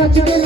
not your